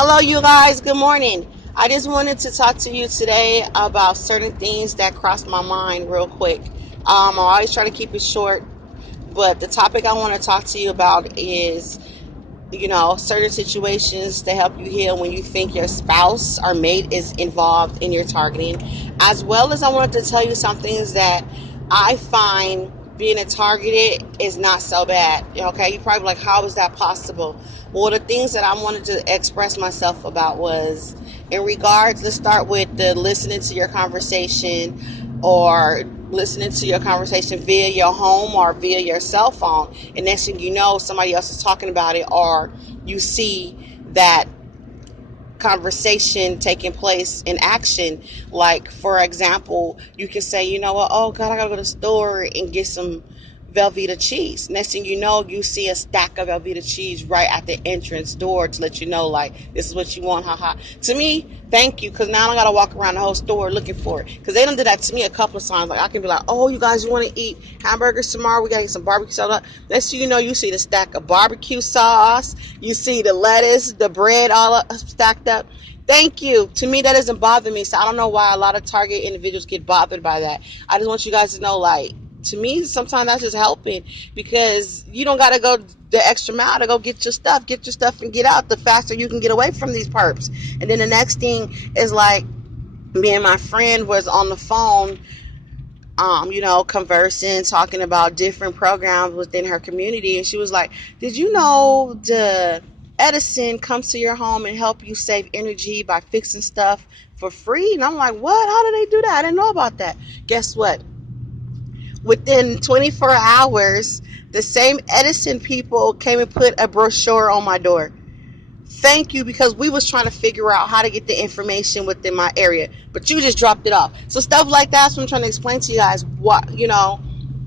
Hello, you guys. Good morning. I just wanted to talk to you today about certain things that crossed my mind real quick. I always try to keep it short, but the topic I want to talk to you about is, certain situations to help you heal when you think your spouse or mate is involved in your targeting. As well as I wanted to tell you some things that I find being a targeted is not so bad. Okay, you probably like, how is that possible? Well, the things that I wanted to express myself about was in regards, let's start with the listening to your conversation or listening to your conversation via your home or via your cell phone, and next thing you know somebody else is talking about it, or you see that conversation taking place in action. Like, for example, you can say, you know what, oh God, I gotta go to the store and get some Velveeta cheese. Next thing you know, you see a stack of Velveeta cheese right at the entrance door to let you know, like, this is what you want, haha. To me, thank you, because now I gotta walk around the whole store looking for it. Because they done did that to me a couple of times. Like, I can be like, oh, you guys, you want to eat hamburgers tomorrow? We gotta get some barbecue sauce. Next thing you know, you see the stack of barbecue sauce. You see the lettuce, the bread all up, stacked up. Thank you. To me, that doesn't bother me. So I don't know why a lot of Target individuals get bothered by that. I just want you guys to know, like, to me, sometimes that's just helping, because you don't got to go the extra mile to go get your stuff. Get your stuff and get out. The faster you can get away from these perps. And then the next thing is like, me and my friend was on the phone, conversing, talking about different programs within her community. And she was like, did you know the Edison comes to your home and help you save energy by fixing stuff for free? And I'm like, what? How do they do that? I didn't know about that. Guess what? Within 24 hours, the same Edison people came and put a brochure on my door. Thank you, because we was trying to figure out how to get the information within my area, but you just dropped it off. So stuff like that's what I'm trying to explain to you guys. What,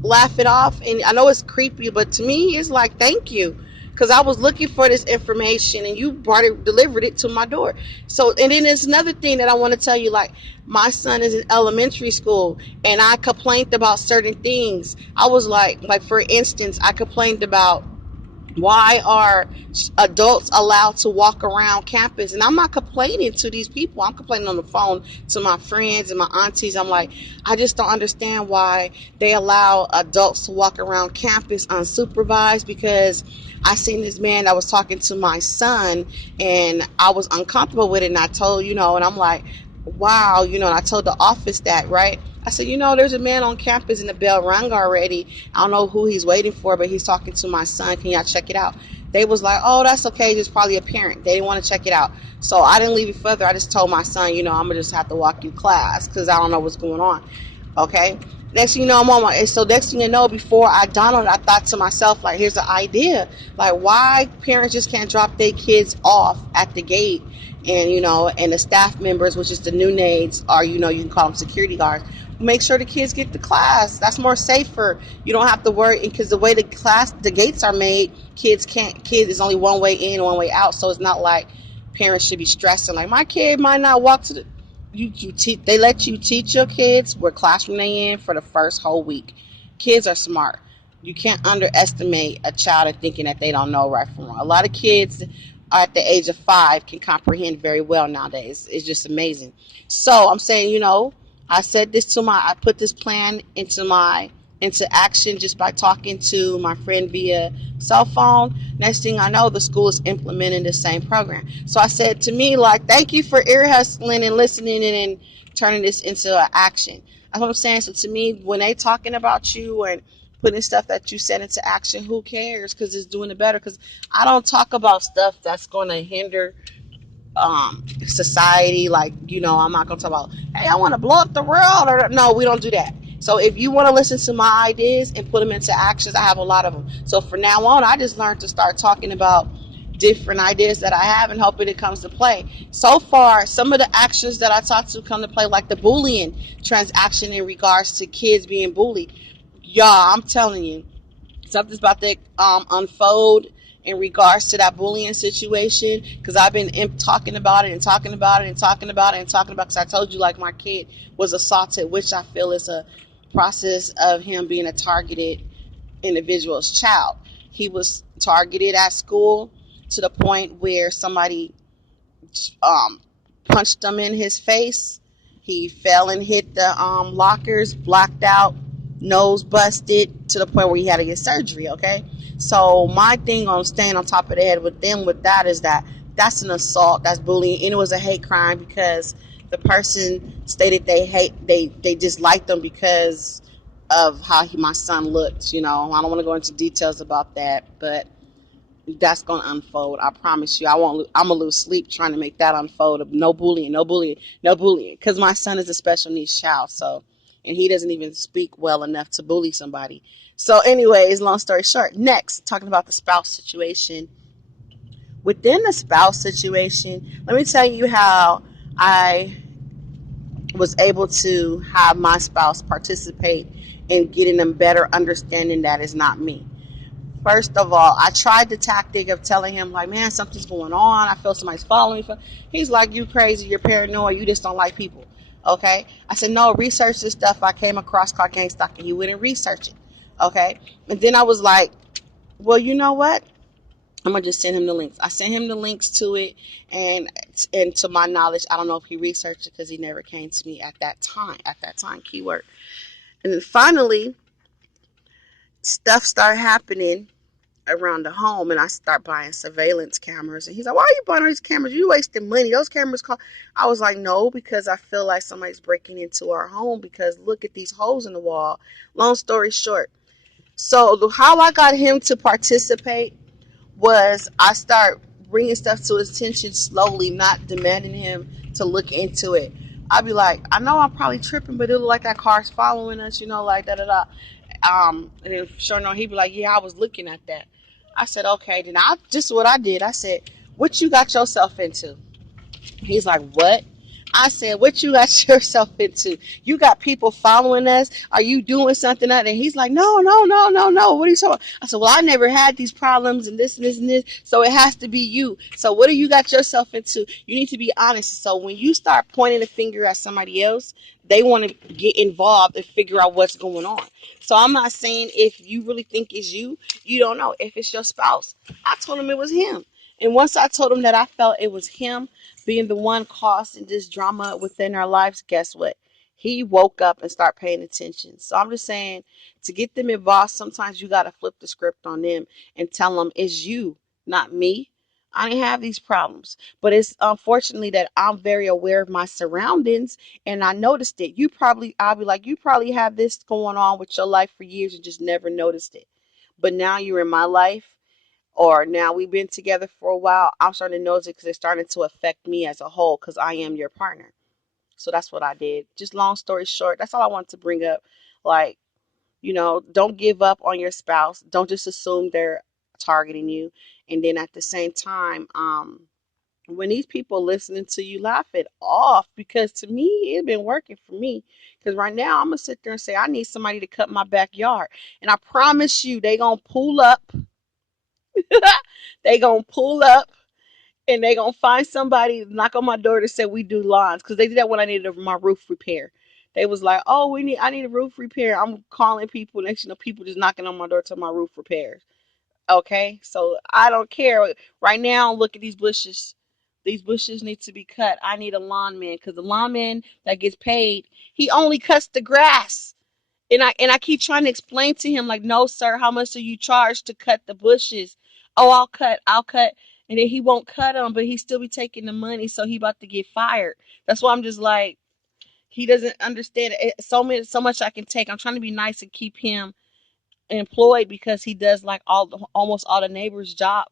laugh it off. And I know it's creepy, but to me it's like, thank you, because I was looking for this information and you brought it, delivered it to my door. So, and then there's another thing that I want to tell you. Like, my son is in elementary school, and I complained about certain things. I was like, for instance, I complained about, why are adults allowed to walk around campus? And I'm not complaining to these people. I'm complaining on the phone to my friends and my aunties. I'm like, I just don't understand why they allow adults to walk around campus unsupervised, because I seen this man that was talking to my son, and I was uncomfortable with it. And I told, and I'm like, wow, and I told the office that, right? I said, there's a man on campus and the bell rang already. I don't know who he's waiting for, but he's talking to my son. Can y'all check it out? They was like, oh, that's okay. There's probably a parent. They didn't want to check it out. So I didn't leave it further. I just told my son, I'm going to just have to walk you class, because I don't know what's going on. Okay? Next thing you know, I'm on my, so next thing you know, before I downloaded, I thought to myself, like, here's an idea. Like, why parents just can't drop their kids off at the gate, and, and the staff members, which is the new nades, or, you can call them security guards, make sure the kids get to class. That's more safer. You don't have to worry, because the way the gates are made, kids is only one way in, one way out. So it's not like parents should be stressing, like, my kid might not walk to the, they let you teach your kids what classroom they in for the first whole week. Kids are smart. You can't underestimate a child in thinking that they don't know right from wrong. A lot of kids at the age of 5 can comprehend very well nowadays. It's just amazing. So I'm saying, I said this I put this plan into action just by talking to my friend via cell phone. Next thing I know, the school is implementing the same program. So I said, to me, like, thank you for ear hustling and listening and turning this into an action. That's what I'm saying. So to me, when they talking about you and putting stuff that you said into action, who cares? Because it's doing it better. Because I don't talk about stuff that's going to hinder society. Like, I'm not gonna talk about, hey, I want to blow up the world, or no, we don't do that. So if you want to listen to my ideas and put them into actions, I have a lot of them. So from now on, I just learned to start talking about different ideas that I have and hoping it comes to play. So far, some of the actions that I talked to come to play, like the bullying transaction in regards to kids being bullied. Y'all, I'm telling you, something's about to unfold in regards to that bullying situation, because I've been talking about it and talking about it and talking about it and talking about it, because I told you, like, my kid was assaulted, which I feel is a process of him being a targeted individual's child. He was targeted at school to the point where somebody um, punched him in his face. He fell and hit the lockers, blacked out, nose busted to the point where he had to get surgery. Okay, so my thing on staying on top of the head with them with that is that that's an assault, that's bullying, and it was a hate crime because the person stated they disliked them because of how my son looked. You know, I don't want to go into details about that, but that's gonna unfold. I promise you. I won't. I'm gonna lose sleep trying to make that unfold. No bullying, no bullying, no bullying. Because my son is a special needs child, so and he doesn't even speak well enough to bully somebody. So, anyways, long story short. Next, talking about the spouse situation. Within the spouse situation, let me tell you how I was able to have my spouse participate in getting them better understanding that is not me. First of all, I tried the tactic of telling him, like, man, something's going on. I feel somebody's following me. He's like, you crazy. You're paranoid. You just don't like people. Okay? I said, no, research this stuff I came across called gang stalking. He wouldn't research it. Okay? And then I was like, well, you know what? I'm gonna just send him the links. I sent him the links to it, and to my knowledge, I don't know if he researched it because he never came to me at that time. At that time, keyword. And then finally, stuff started happening around the home, and I start buying surveillance cameras. And he's like, why are you buying all these cameras? You wasting money. Those cameras cost. I was like, no, because I feel like somebody's breaking into our home because look at these holes in the wall. Long story short. So how I got him to participate was I start bringing stuff to his attention slowly, not demanding him to look into it. I'd be like, I know I'm probably tripping, but it look like that car's following us, you know, like da da da. And then sure enough, he'd be like, yeah, I was looking at that. I said, okay, then I just what I did. I said, what you got yourself into? He's like, what? I said, what you got yourself into? You got people following us? Are you doing something? And he's like, no, no, no, no, no. What are you talking about? I said, well, I never had these problems and this and this and this. So it has to be you. So what do you got yourself into? You need to be honest. So when you start pointing a finger at somebody else, they want to get involved and figure out what's going on. So I'm not saying if you really think it's you, you don't know. If it's your spouse, I told him it was him. And once I told him that I felt it was him being the one causing this drama within our lives, guess what? He woke up and started paying attention. So I'm just saying, to get them involved, sometimes you got to flip the script on them and tell them it's you, not me. I didn't have these problems, but it's unfortunately that I'm very aware of my surroundings and I noticed it. I'll be like, you probably have this going on with your life for years and just never noticed it. But now you're in my life, or now we've been together for a while, I'm starting to notice it because it's starting to affect me as a whole because I am your partner. So that's what I did. Just long story short, that's all I wanted to bring up. Like, don't give up on your spouse. Don't just assume they're targeting you. And then at the same time, when these people listening to you, laugh it off because to me, it's been working for me. Because right now, I'm going to sit there and say, I need somebody to cut my backyard. And I promise you, they going to pull up. They going to pull up and they gonna find somebody to knock on my door to say we do lawns because they did that when I needed my roof repair. They was like, "Oh, I need a roof repair." I'm calling people. Next, people just knocking on my door to my roof repairs. Okay, so I don't care. Right now, look at these bushes. These bushes need to be cut. I need a lawn man because the lawn man that gets paid, he only cuts the grass. And I keep trying to explain to him, like, no, sir, how much do you charge to cut the bushes? Oh, I'll cut. And then he won't cut them, but he still be taking the money, so he about to get fired. That's why I'm just like, he doesn't understand it. So much I can take. I'm trying to be nice and keep him employed because he does like almost all the neighbors' job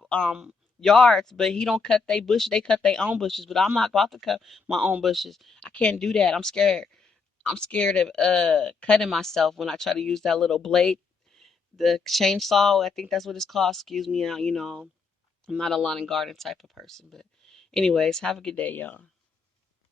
yards, but he don't cut their bush. They cut their own bushes, but I'm not about to cut my own bushes. I can't do that. I'm scared. I'm scared of cutting myself when I try to use that little blade, the chainsaw. I think that's what it's called. Excuse me. I'm not a lawn and garden type of person. But anyways, have a good day, y'all.